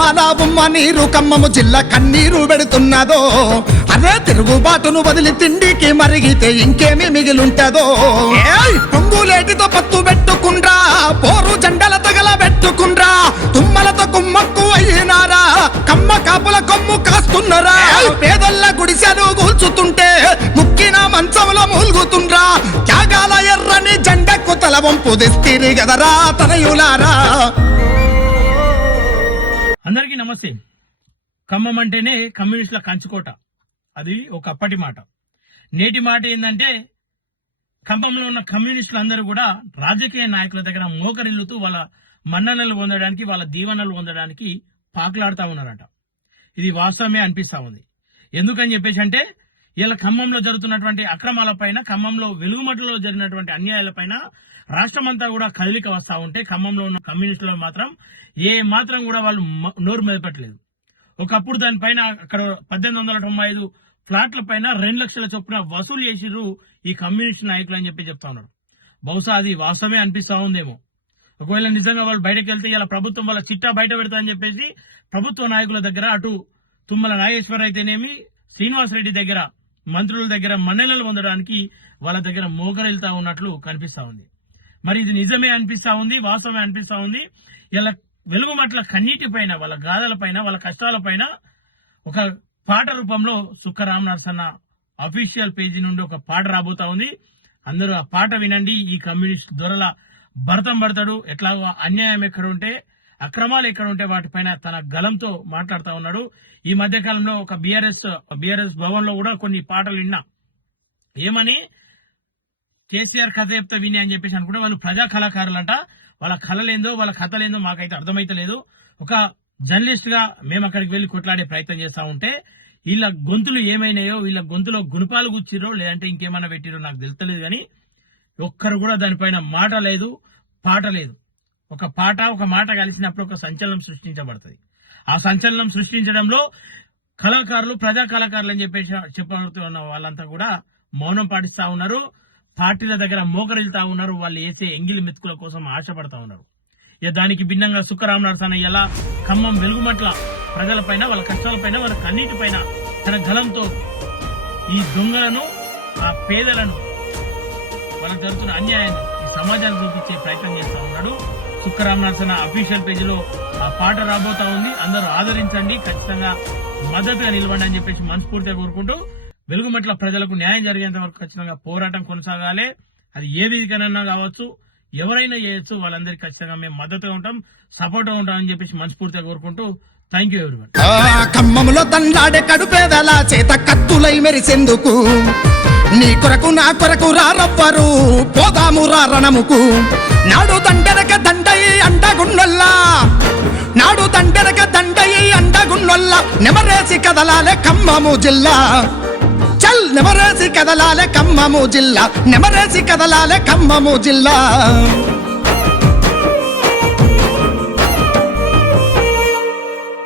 అక్రమాల బొమ్మ నీరు కమ్మము జిల్లా కన్నీరు పెడుతున్నదో అదే తిరుగుబాటును వదిలి తిండికి మరిగితే ఇంకేమి మిగిలుంటదో పొంగులేటితో పత్తు పెట్టుకుండ్రా పోరు జెండల తగల పెట్టుకుండ్రా తుమ్మలతో కుమ్మక్కు అయినారా కమ్మ కాపుల కొమ్ము కాస్తున్నారా పేదల్ల గుడిసెలు కూల్చుతుంటే ముక్కిన మంచంలో మూలుగుతుండ్రా త్యాగాల ఎర్రని జెండకు తల వంపు దిస్తిరి గదరా తనయులారా. అందరికీ నమస్తే. ఖమ్మం అంటేనే కమ్యూనిస్టుల కంచుకోట, అది ఒకప్పటి మాట. నేటి మాట ఏంటంటే ఖమ్మంలో ఉన్న కమ్యూనిస్టులు అందరూ కూడా రాజకీయ నాయకుల దగ్గర మోకరిల్లుతూ వాళ్ళ మన్ననలు పొందడానికి వాళ్ళ దీవెనలు పొందడానికి పాకులాడుతూ ఉన్నారట. ఇది వాస్తవమే అనిపిస్తా ఉంది. ఎందుకని చెప్పేసి అంటే ఇలా ఖమ్మంలో జరుగుతున్నటువంటి అక్రమాల పైన, ఖమ్మంలో వెలుగుమట్టులో జరిగినటువంటి అన్యాయాలపైన రాష్ట్రమంతా కూడా కదలిక వస్తా ఉంటే ఖమ్మంలో ఉన్న కమ్యూనిస్టులు మాత్రం ఏ మాత్రం కూడా వాళ్ళు నోరు మెదపట్లేదు. ఒకప్పుడు దానిపైన అక్కడ 1895 ఫ్లాట్ల పైన 2 లక్షల చొప్పున వసూలు చేసిర్రు ఈ కమ్యూనిస్ట్ నాయకులు అని చెప్పి చెప్తా ఉన్నారు. బహుశా అది వాస్తవమే అనిపిస్తా ఉందేమో. ఒకవేళ నిజంగా వాళ్ళు బయటకు వెళ్తే ఇలా ప్రభుత్వం వాళ్ళ చిట్టా బయట పెడతా అని చెప్పేసి ప్రభుత్వ నాయకుల దగ్గర అటు తుమ్మల నాగేశ్వర అయితేనేమి, శ్రీనివాసరెడ్డి దగ్గర, మంత్రుల దగ్గర మన్నెలలు పొందడానికి వాళ్ళ దగ్గర మోకరెళ్తా ఉన్నట్లు కనిపిస్తా ఉంది. మరి ఇది నిజమే అనిపిస్తా ఉంది, వాస్తవమే అనిపిస్తా ఉంది. ఇలా వెలుగుమట్ల కన్నీటి పైన, వాళ్ళ గాథల పైన, వాళ్ళ కష్టాల పైన ఒక పాట రూపంలో సుక్క రామనరసన్న అఫీషియల్ పేజీ నుండి ఒక పాట రాబోతా ఉంది. అందరూ ఆ పాట వినండి. ఈ కమ్యూనిస్ట్ దొరల భరతం పడతాడు. ఎట్లాగో అన్యాయం ఎక్కడ ఉంటే, అక్రమాలు ఎక్కడ ఉంటే వాటిపైన తన గలంతో మాట్లాడుతూ ఉన్నాడు. ఈ మధ్య కాలంలో ఒక బిఆర్ఎస్ భవన్ లో కూడా కొన్ని పాటలు విన్నా. ఏమని కేసీఆర్ కథ చెప్తా విని అని చెప్పేసి అనుకుంటే వాళ్ళు ప్రజా కళాకారులంట. వాళ్ళ కళలేందో వాళ్ళ కథలేందో మాకైతే అర్థమైతలేదు. ఒక జర్నలిస్ట్ గా మేము అక్కడికి వెళ్లి కొట్లాడే ప్రయత్నం చేస్తా ఉంటే వీళ్ళ గొంతులు ఏమైనాయో, వీళ్ళ గొంతులో గుణపాలు గుచ్చిరో లేదంటే ఇంకేమన్నా పెట్టిరో నాకు తెలుస్తలేదు. కానీ ఒక్కరు కూడా దానిపైన మాట లేదు, పాట లేదు. ఒక మాట కలిసినప్పుడు ఒక సంచలనం సృష్టించబడుతుంది. ఆ సంచలనం సృష్టించడంలో కళాకారులు, ప్రజా కళాకారులు అని చెప్పేసి చెప్పబడుతున్న వాళ్ళంతా కూడా మౌనం పాటిస్తా ఉన్నారు. పార్టీల దగ్గర మోకరిల్తా ఉన్నారు. వాళ్ళు వేసే ఎంగిలి మెతుకుల కోసం ఆశపడతా ఉన్నారు. ఇక దానికి భిన్నంగా సుక్క రామనరసన్న ఎలా ఖమ్మం వెలుగుమట్ల ప్రజలపైన, వాళ్ళ కష్టాలపైన, వాళ్ళ కన్నీటిపైన తన గలంతో ఈ దొంగలను, ఆ పేదలను, వాళ్ళకు జరుగుతున్న అన్యాయాన్ని ఈ సమాజానికి చూపించే ప్రయత్నం చేస్తా ఉన్నాడు. సుక్క రామనరసన్న అఫీషియల్ పేజీలో ఆ పాట రాబోతా ఉంది. అందరూ ఆదరించండి, ఖచ్చితంగా మద్దతుగా నిలవండి అని చెప్పేసి మనస్ఫూర్తిగా కోరుకుంటూ వెలుగుమట్ల ప్రజలకు న్యాయం జరిగేంత వరకు ఖచ్చితంగా పోరాటం కొనసాగాలి. అది ఏ విధికైనా కావచ్చు, ఎవరైనా చేయొచ్చు. వాళ్ళందరికీ ఖచ్చితంగా మేము మద్దతుగా ఉంటాం, సపోర్ట్గా ఉంటామని చెప్పేసి మనస్ఫూర్తిగా కోరుకుంటూ థ్యాంక్ యూ ఎవరీవన్. ఖమ్మంలో తండ్లాడే కడుపేదల చేత కత్తులై మెరిసేందుకు నీ కొరకు నా కొరకు రారవ్వరు పోదాము రణముకు. నాడు దండెనక దండయి అండగున్నొల్లా, నాడు దండెనక దండయి అండగున్నొల్లా నెమరేసి కదలాలే ఖమ్మము జిల్లా. చల్ నెమరేసి కదలాలే ఖమ్మము జిల్లా, నెమరేసి కదలాలే ఖమ్మము జిల్లా.